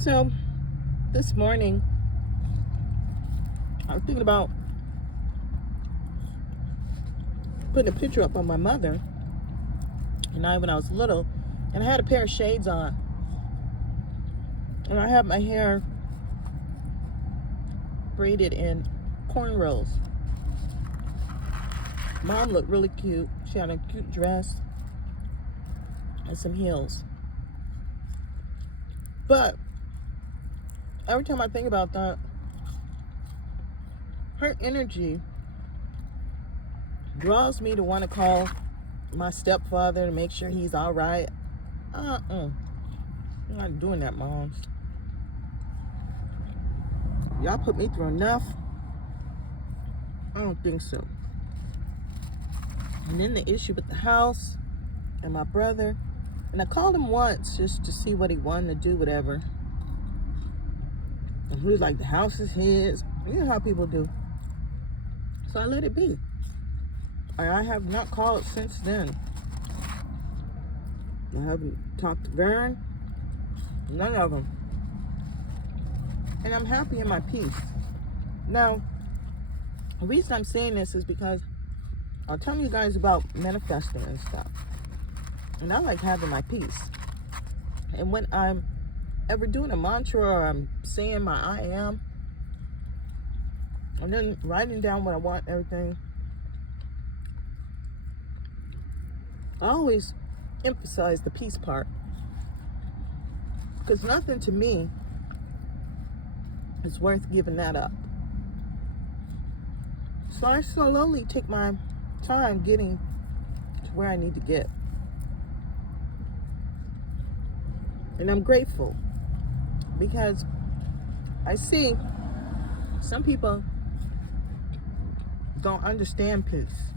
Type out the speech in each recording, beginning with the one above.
So this morning, I was thinking about putting a picture up on my mother and I when I was little, and I had a pair of shades on, and I had my hair braided in cornrows. Mom looked really cute. She had a cute dress and some heels. But every time I think about that, her energy draws me to want to call my stepfather to make sure he's all right. I'm not doing that, moms. Y'all put me through enough. I don't think so. And then the issue with the house and my brother. And I called him once just to see what he wanted to do, whatever. And he was like, the house is his. You know how people do. So I let it be. I have not called since then. I haven't talked to Vern. None of them. And I'm happy in my peace. Now, the reason I'm saying this is because I'll tell you guys about manifesting and stuff. And I like having my peace. And when I'm ever doing a mantra or I'm saying my I am, and then writing down what I want, everything, I always emphasize the peace part. Because nothing to me is worth giving that up. So I slowly take my time getting to where I need to get. And I'm grateful because I see some people don't understand peace.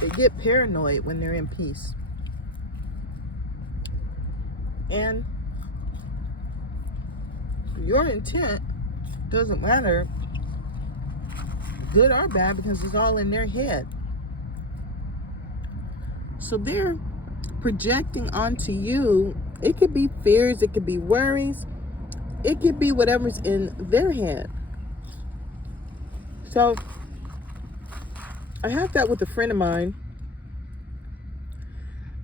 They get paranoid when they're in peace. And your intent doesn't matter, good or bad, because it's all in their head. So they're projecting onto you. It could be fears, it could be worries, it could be whatever's in their head. So I have that with a friend of mine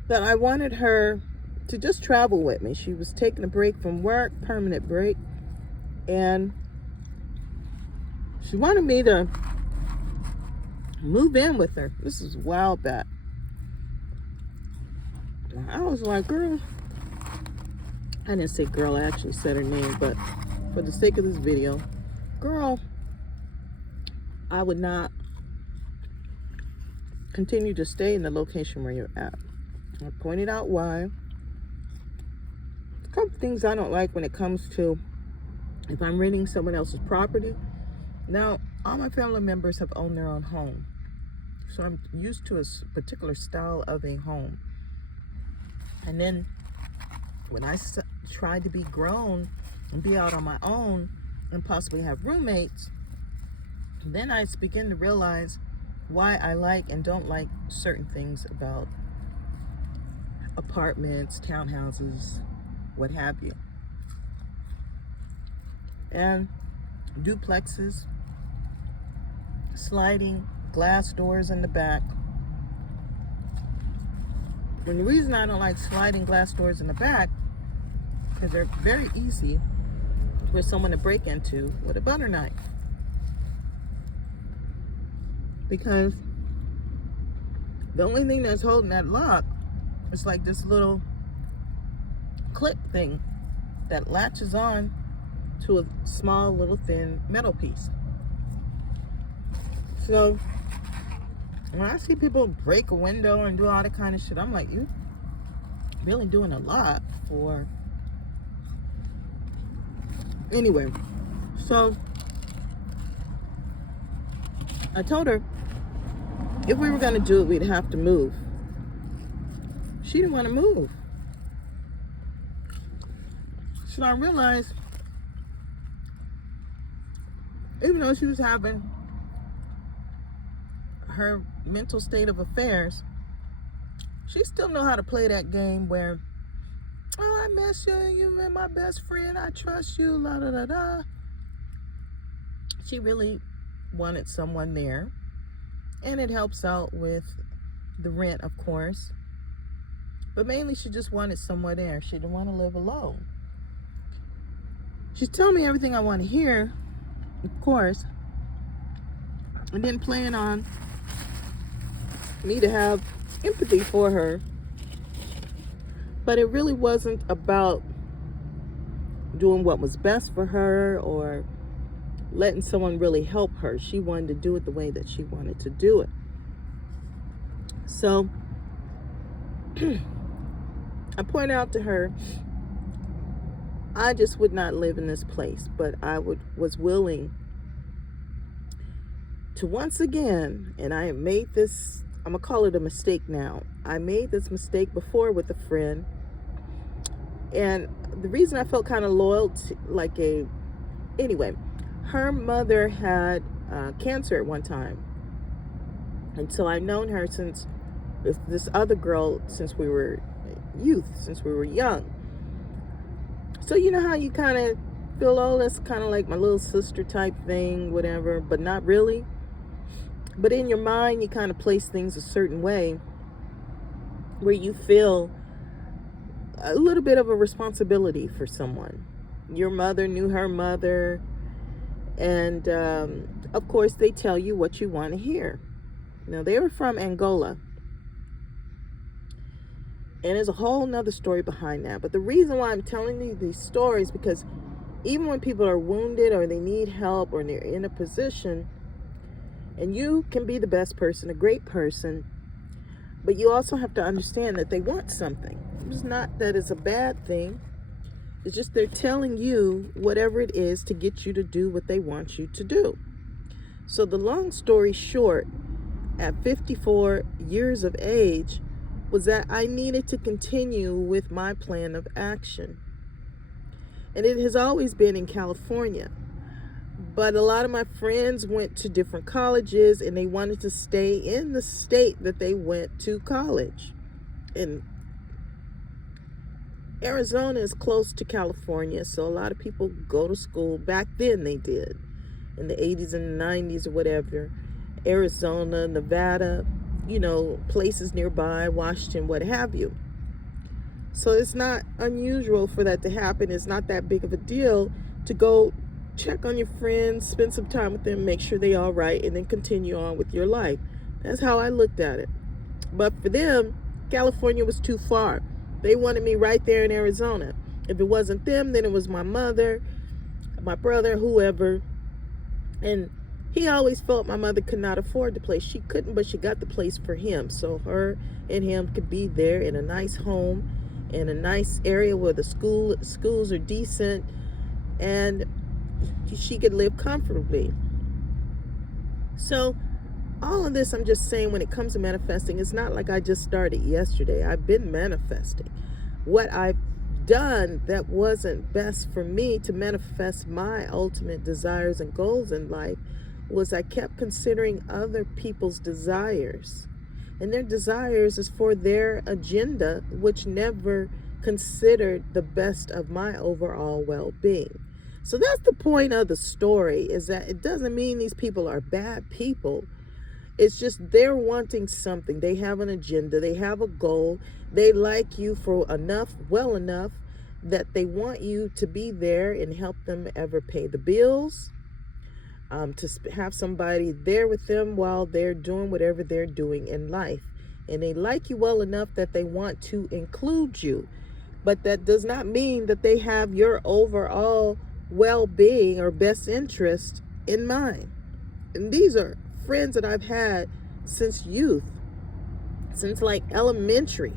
that I wanted her to just travel with me. She was taking a break from work, permanent break, and she wanted me to move in with her. This is a while back. I was like, girl, I didn't say girl, I actually said her name, but for the sake of this video, girl, I would not continue to stay in the location where you're at. I pointed out why. A couple things I don't like when it comes to if I'm renting someone else's property. Now, all my family members have owned their own home. So I'm used to a particular style of a home. And then when I tried to be grown and be out on my own and possibly have roommates, then I begin to realize why I like and don't like certain things about apartments, townhouses, what have you. And duplexes, sliding glass doors in the back. And the reason I don't like sliding glass doors in the back, because they're very easy for someone to break into with a butter knife. Because the only thing that's holding that lock is like this little clip thing that latches on to a small little thin metal piece. So when I see people break a window and do all that kind of shit, I'm like, you really doing a lot for... Anyway, so I told her if we were going to do it, we'd have to move. She didn't want to move. So I realized, even though she was having her mental state of affairs, she still know how to play that game where Oh, I miss you. You've been my best friend. I trust you. La da da da. She really wanted someone there. And it helps out with the rent, of course. But mainly she just wanted someone there. She didn't want to live alone. She's telling me everything I want to hear, of course. I didn't plan on me to have empathy for her. But it really wasn't about doing what was best for her or letting someone really help her. She wanted to do it the way that she wanted to do it. So I pointed out to her, I just would not live in this place, but I was willing to once again, and I made this, I'm gonna call it a mistake now. I made this mistake before with a friend, and the reason I felt kind of loyal to, anyway, her mother had cancer at one time, and so I've known her since this other girl since we were since we were young. So you know how you kind of feel, oh, that's kind of like my little sister type thing, whatever, but not really. But in your mind, you kind of place things a certain way where you feel a little bit of a responsibility for someone. Your mother knew her mother, and of course they tell you what you want to hear. Now, they were from Angola, and there's a whole nother story behind that. But the reason why I'm telling you these stories, because even when people are wounded or they need help or they're in a position, and you can be the best person, a great person, but you also have to understand that they want something. It's not that it's a bad thing. It's just they're telling you whatever it is to get you to do what they want you to do. So the long story short, at 54 years of age, was that I needed to continue with my plan of action. And it has always been in California. But a lot of my friends went to different colleges and they wanted to stay in the state that they went to college. And Arizona is close to California, so a lot of people go to school. Back then they did, in the 80s and the 90s or whatever. Arizona, Nevada, places nearby, Washington, what have you. So it's not unusual for that to happen. It's not that big of a deal to go check on your friends, spend some time with them, make sure they're all right, and then continue on with your life. That's how I looked at it. But for them, California was too far. They wanted me right there in Arizona. If it wasn't them, then it was my mother, my brother, whoever. And he always felt my mother could not afford the place. She couldn't, but she got the place for him. So her and him could be there in a nice home, in a nice area where the schools are decent, and she could live comfortably. So all of this, I'm just saying, when it comes to manifesting, it's not like I just started yesterday. I've been manifesting. What I've done that wasn't best for me to manifest my ultimate desires and goals in life was I kept considering other people's desires. And their desires is for their agenda, which never considered the best of my overall well-being. So that's the point of the story, is that it doesn't mean these people are bad people. It's just they're wanting something. They have an agenda. They have a goal. They like you for well enough that they want you to be there and help them ever pay the bills, to have somebody there with them while they're doing whatever they're doing in life. And they like you well enough that they want to include you. But that does not mean that they have your overall well-being or best interest in mind. And these are friends that I've had since youth, since like elementary.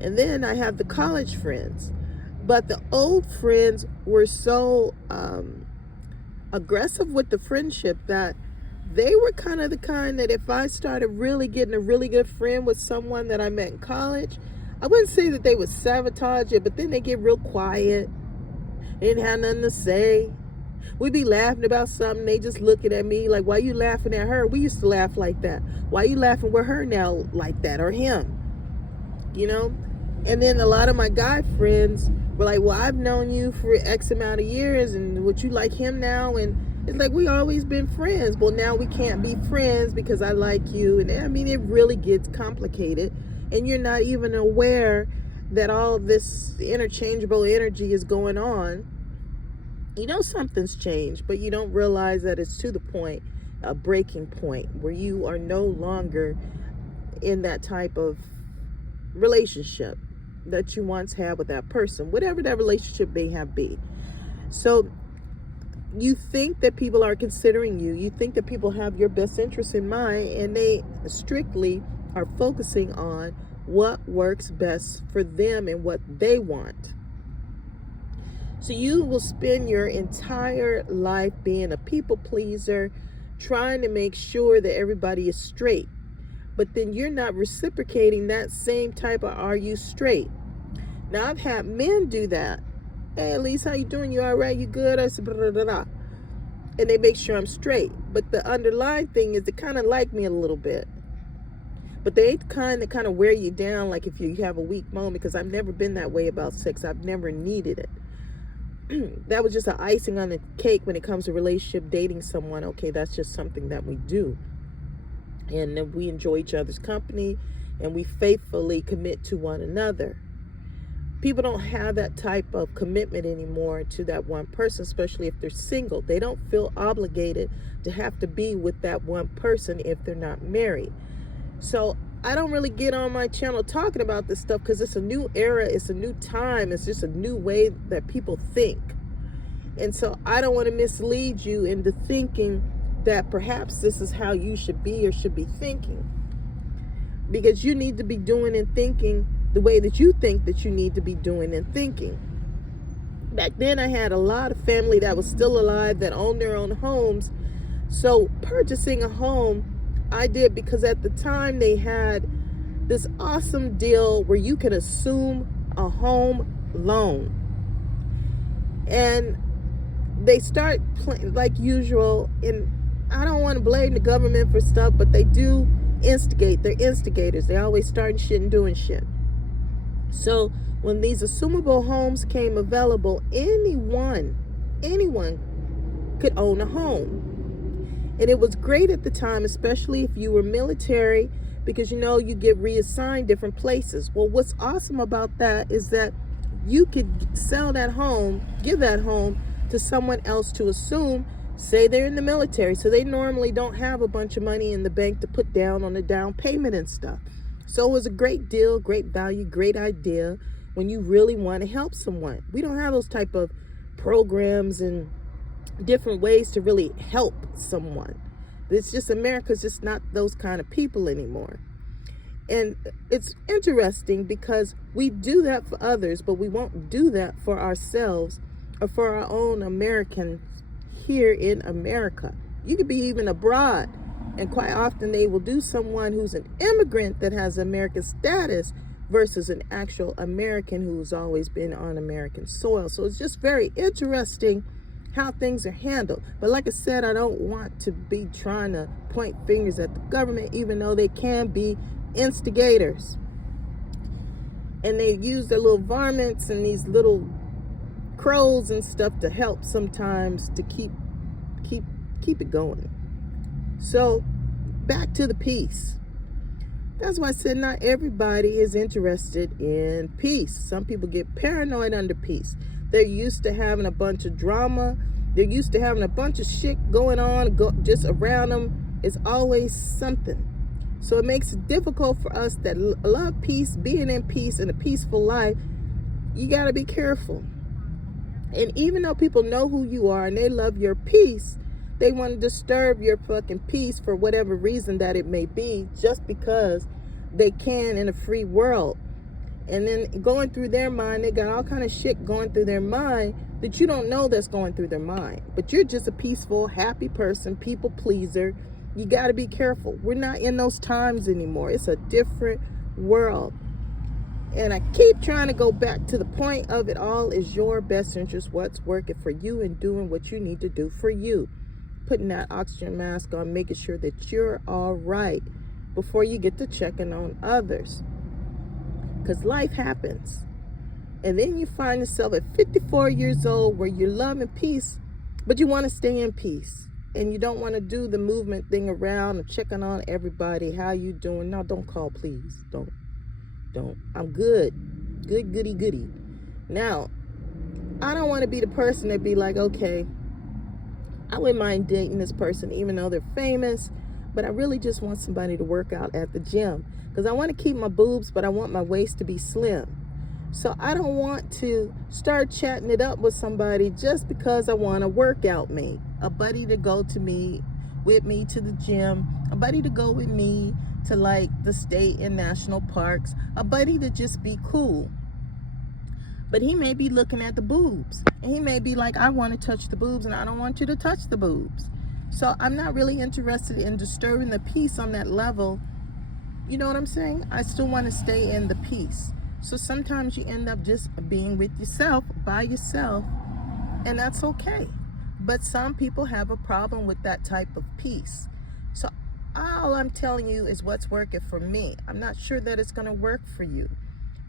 And then I have the college friends. But the old friends were so aggressive with the friendship that they were kind of the kind that if I started really getting a really good friend with someone that I met in college, I wouldn't say that they would sabotage it, but then they get real quiet. They didn't have nothing to say. We'd be laughing about something. They just looking at me like, why you laughing at her? We used to laugh like that. Why you laughing with her now like that, or him? And then a lot of my guy friends were like, well, I've known you for X amount of years, and would you like him now? And it's like, we always been friends. Well, now we can't be friends because I like you. And I mean, it really gets complicated. And you're not even aware that all this interchangeable energy is going on. You know something's changed, but you don't realize that it's to the point, a breaking point, where you are no longer in that type of relationship that you once had with that person, whatever that relationship may have been. So you think that people are considering you, you think that people have your best interest in mind, and they strictly are focusing on what works best for them and what they want. So you will spend your entire life being a people pleaser, trying to make sure that everybody is straight. But then you're not reciprocating that same type of, are you straight? Now, I've had men do that. Hey, Elise, how you doing? You all right? You good? I said, blah, blah, blah, blah. And they make sure I'm straight. But the underlying thing is they kind of like me a little bit. But they ain't the kind that kind of wear you down like if you have a weak moment, because I've never been that way about sex. I've never needed it. That was just an icing on the cake when it comes to relationship, dating someone. Okay, that's just something that we do. And we enjoy each other's company, and we faithfully commit to one another. People don't have that type of commitment anymore to that one person, especially if they're single. They don't feel obligated to have to be with that one person if they're not married. So I don't really get on my channel talking about this stuff because it's a new era, it's a new time, it's just a new way that people think. And so I don't want to mislead you into thinking that perhaps this is how you should be or should be thinking. Because you need to be doing and thinking the way that you think that you need to be doing and thinking. Back then I had a lot of family that was still alive that owned their own homes. So purchasing a home, I did because at the time they had this awesome deal where you could assume a home loan. And they start playing like usual, and I don't want to blame the government for stuff, but they do instigate. They're instigators. They always starting shit and doing shit. So when these assumable homes came available, anyone could own a home. And it was great at the time, especially if you were military, because you get reassigned different places. Well, what's awesome about that is that you could sell that home, give that home to someone else to assume. Say they're in the military, so they normally don't have a bunch of money in the bank to put down on the down payment and stuff. So it was a great deal, great value, great idea when you really want to help someone. We don't have those type of programs and different ways to really help someone. It's just America's just not those kind of people anymore. And it's interesting because we do that for others, but we won't do that for ourselves or for our own Americans here in America. You could be even abroad, and quite often they will do someone who's an immigrant that has American status versus an actual American who's always been on American soil. So it's just very interesting how things are handled. But like I said, I don't want to be trying to point fingers at the government, even though they can be instigators. And they use their little varmints and these little crows and stuff to help sometimes to keep it going. So back to the peace. That's why I said not everybody is interested in peace. Some people get paranoid under peace. They're used to having a bunch of drama. They're used to having a bunch of shit going on just around them. It's always something. So it makes it difficult for us that love peace, being in peace, and a peaceful life. You got to be careful. And even though people know who you are and they love your peace, they want to disturb your fucking peace for whatever reason that it may be, just because they can in a free world. And then going through their mind, they got all kind of shit going through their mind that you don't know that's going through their mind. But you're just a peaceful, happy person, people pleaser. You got to be careful. We're not in those times anymore. It's a different world. And I keep trying to go back to the point of it all is your best interest, what's working for you, and doing what you need to do for you. Putting that oxygen mask on, making sure that you're all right before you get to checking on others. because life happens. And then you find yourself at 54 years old where you're loving peace, but you want to stay in peace. And you don't want to do the movement thing around and checking on everybody. How you doing? No, don't call, please. Don't. I'm good. Good, goody, goody. Now, I don't want to be the person that be like, okay, I wouldn't mind dating this person even though they're famous, but I really just want somebody to work out at the gym. Because I want to keep my boobs, but I want my waist to be slim. So I don't want to start chatting it up with somebody just because I want a workout mate, a buddy to go with me to the gym, a buddy to go with me to like the state and national parks, a buddy to just be cool. But he may be looking at the boobs and he may be like, I want to touch the boobs and I don't want you to touch the boobs. So I'm not really interested in disturbing the peace on that level. You know what I'm saying? I still want to stay in the peace. So sometimes you end up just being with yourself, by yourself, and that's okay. But some people have a problem with that type of peace. So all I'm telling you is what's working for me. I'm not sure that it's going to work for you.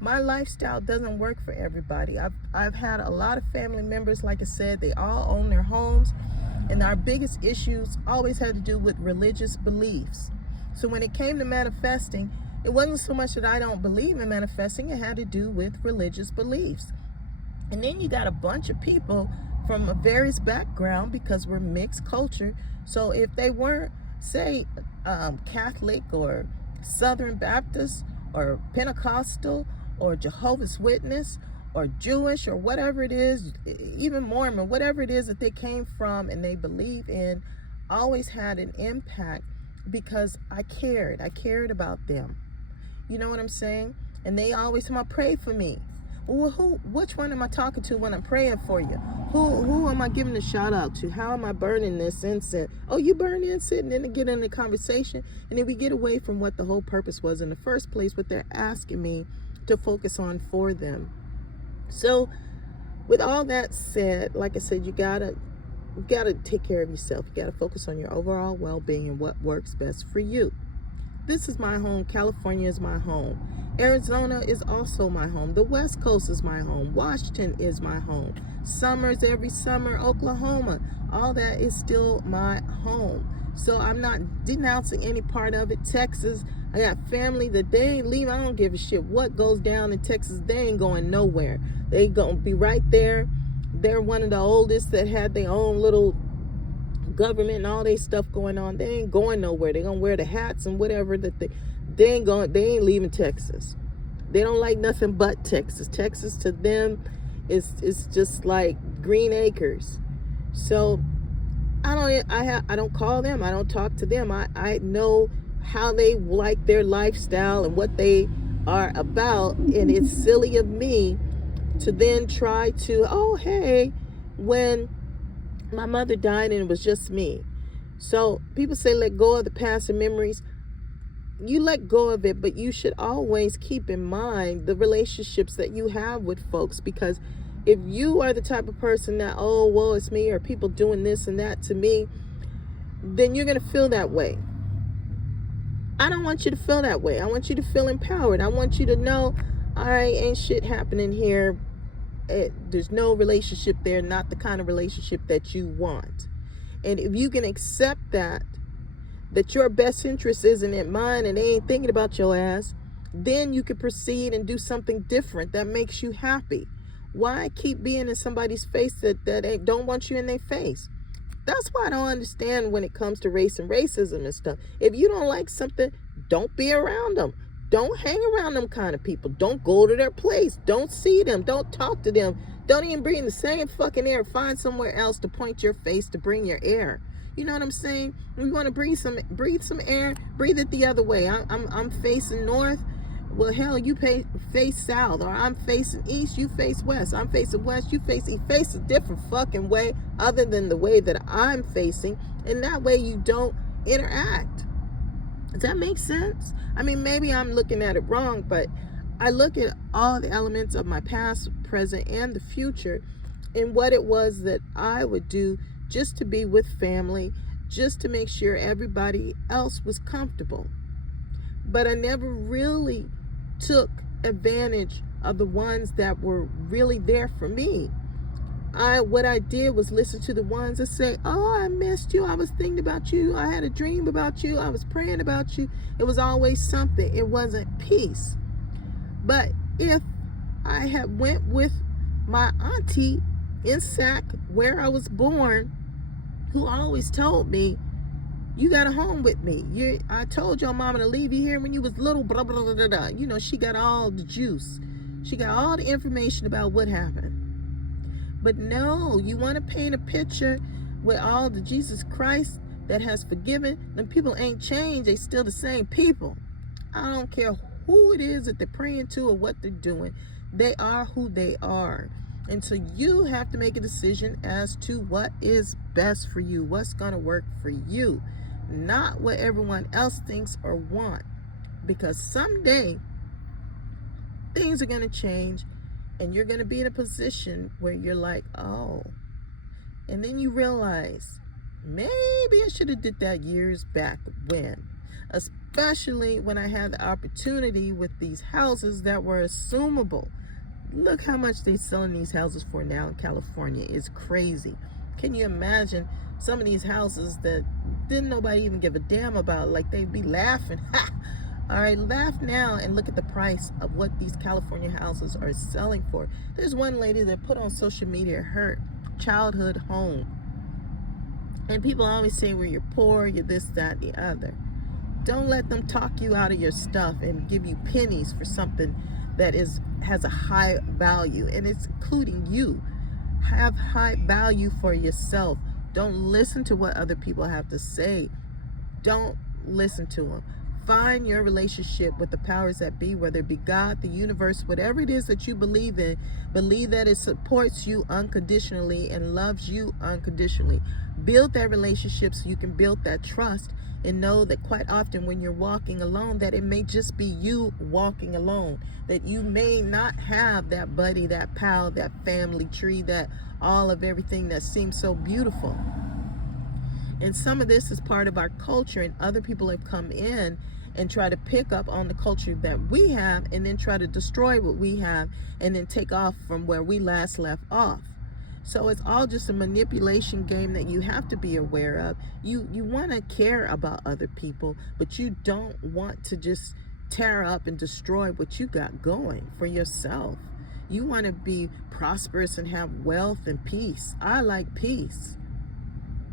My lifestyle doesn't work for everybody. I've had a lot of family members, like I said, they all own their homes, and our biggest issues always had to do with religious beliefs. So when it came to manifesting, it wasn't so much that I don't believe in manifesting, it had to do with religious beliefs. And then you got a bunch of people from a various background because we're mixed culture. So if they weren't, say, Catholic or Southern Baptist or Pentecostal or Jehovah's Witness or Jewish or whatever it is, even Mormon, whatever it is that they came from and they believe in, always had an impact because I cared about them. You know what I'm saying? And they always tell me, pray for me. Well, which one am I talking to when I'm praying for you? Who am I giving a shout out to? How am I burning this incense? Oh, you burn incense, and then they get in the conversation, and then we get away from what the whole purpose was in the first place, what they're asking me to focus on for them. So with all that said, like I said, you gotta take care of yourself. You gotta focus on your overall well-being and what works best for you. This is my home. California is my home. Arizona is also my home. The West Coast is my home. Washington is my home. Summers every summer. Oklahoma. All that is still my home. So I'm not denouncing any part of it. Texas, I got family that they ain't leave. I don't give a shit what goes down in Texas. They ain't going nowhere. They gonna be right there. They're one of the oldest that had their own little government and all their stuff going on. They ain't going nowhere. They gonna wear the hats and whatever that they ain't leaving Texas. They don't like nothing but Texas. Texas to them is just like green acres. So I don't call them. I don't talk to them. I know how they like their lifestyle and what they are about, and it's silly of me to then try to, oh hey, when my mother died and it was just me. So people say let go of the past and memories. You let go of it, but you should always keep in mind the relationships that you have with folks, because if you are the type of person that, oh, well, it's me, or people doing this and that to me, then you're going to feel that way. I don't want you to feel that way. I want you to feel empowered. I want you to know, all right, ain't shit happening here. There's no relationship there, not the kind of relationship that you want. And if you can accept that your best interest isn't in mine and they ain't thinking about your ass, then you can proceed and do something different that makes you happy. Why keep being in somebody's face that don't want you in their face? That's why I don't understand when it comes to race and racism and stuff. If you don't like something, don't be around them. Don't hang around them kind of people. Don't go to their place. Don't see them. Don't talk to them. Don't even breathe the same fucking air. Find somewhere else to point your face to bring your air. You know what I'm saying? We want to breathe some air. Breathe it the other way. I'm facing north. Well, hell, you face south, or I'm facing east, you face west. I'm facing west, you face east. Face a different fucking way other than the way that I'm facing, and that way you don't interact. Does that make sense? I mean, maybe I'm looking at it wrong, but I look at all the elements of my past, present, and the future, and what it was that I would do just to be with family, just to make sure everybody else was comfortable. But I never really took advantage of the ones that were really there for me. What I did was listen to the ones that say, oh, I missed you, I was thinking about you, I had a dream about you, I was praying about you. It was always something. It wasn't peace. But if I had went with my auntie in Sac, where I was born, who always told me, you got a home with me. I told your mama to leave you here when you was little, blah, blah, blah, blah, blah. You know, she got all the juice. She got all the information about what happened. But no, you want to paint a picture with all the Jesus Christ that has forgiven. Them people ain't changed. They still the same people. I don't care who it is that they're praying to or what they're doing. They are who they are. And so you have to make a decision as to what is best for you, what's going to work for you, not what everyone else thinks or want. Because someday things are going to change and you're going to be in a position where you're like, oh, and then you realize, maybe I should have did that years back when. Especially when I had the opportunity with these houses that were assumable. Look how much they're selling these houses for now in California. It's crazy. Can you imagine some of these houses that didn't nobody even give a damn about? Like, they'd be laughing. Ha! All right, laugh now and look at the price of what these California houses are selling for. There's one lady that put on social media her childhood home. And people always say, well, you're poor, you're this, that, the other. Don't let them talk you out of your stuff and give you pennies for something that has a high value, and it's including you. Have high value for yourself. Don't listen to what other people have to say. Don't listen to them. Find your relationship with the powers that be, whether it be God, the universe, whatever it is that you believe in. Believe that it supports you unconditionally and loves you unconditionally. Build that relationship so you can build that trust, and know that quite often when you're walking alone, that it may just be you walking alone, that you may not have that buddy, that pal, that family tree, that all of everything that seems so beautiful. And some of this is part of our culture, and other people have come in and try to pick up on the culture that we have and then try to destroy what we have and then take off from where we last left off. So it's all just a manipulation game that you have to be aware of. You want to care about other people, but you don't want to just tear up and destroy what you got going for yourself. You want to be prosperous and have wealth and peace. I like peace.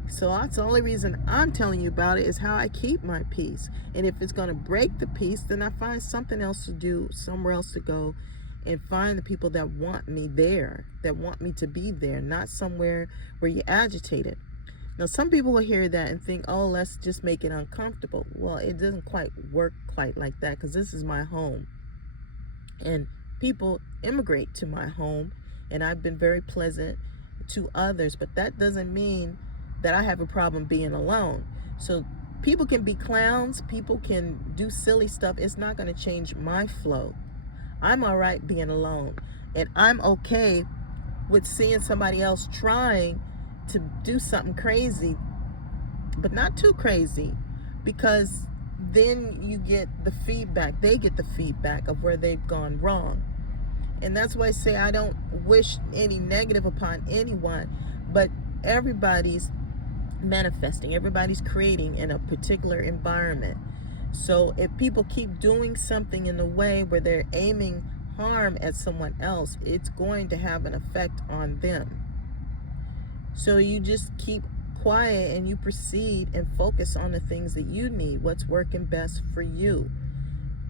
So that's the only reason I'm telling you about it, is how I keep my peace. And if it's going to break the peace, then I find something else to do, somewhere else to go, and find the people that want me there, that want me to be there, not somewhere where you're agitated. Now, some people will hear that and think, oh, let's just make it uncomfortable. Well, it doesn't quite work quite like that, because this is my home. And people immigrate to my home, and I've been very pleasant to others, but that doesn't mean that I have a problem being alone. So people can be clowns, people can do silly stuff. It's not going to change my flow. I'm all right being alone, and I'm okay with seeing somebody else trying to do something crazy, but not too crazy, because then you get the feedback. They get the feedback of where they've gone wrong. And that's why I say I don't wish any negative upon anyone, but everybody's manifesting, everybody's creating in a particular environment. So if people keep doing something in a way where they're aiming harm at someone else, it's going to have an effect on them. So you just keep quiet and you proceed and focus on the things that you need, what's working best for you.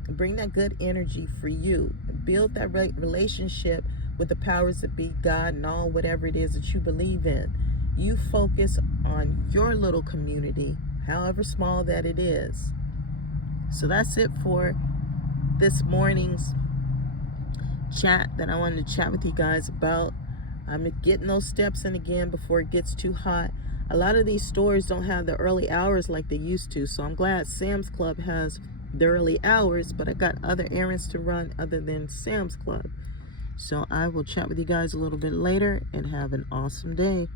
Bring that good energy for you. Build that relationship with the powers that be, God and all whatever it is that you believe in. You focus on your little community, however small that it is. So that's it for this morning's chat that I wanted to chat with you guys about. I'm getting those steps in again before it gets too hot. A lot of these stores don't have the early hours like they used to, so I'm glad Sam's Club has the early hours, but I got other errands to run other than Sam's Club. So I will chat with you guys a little bit later, and have an awesome day.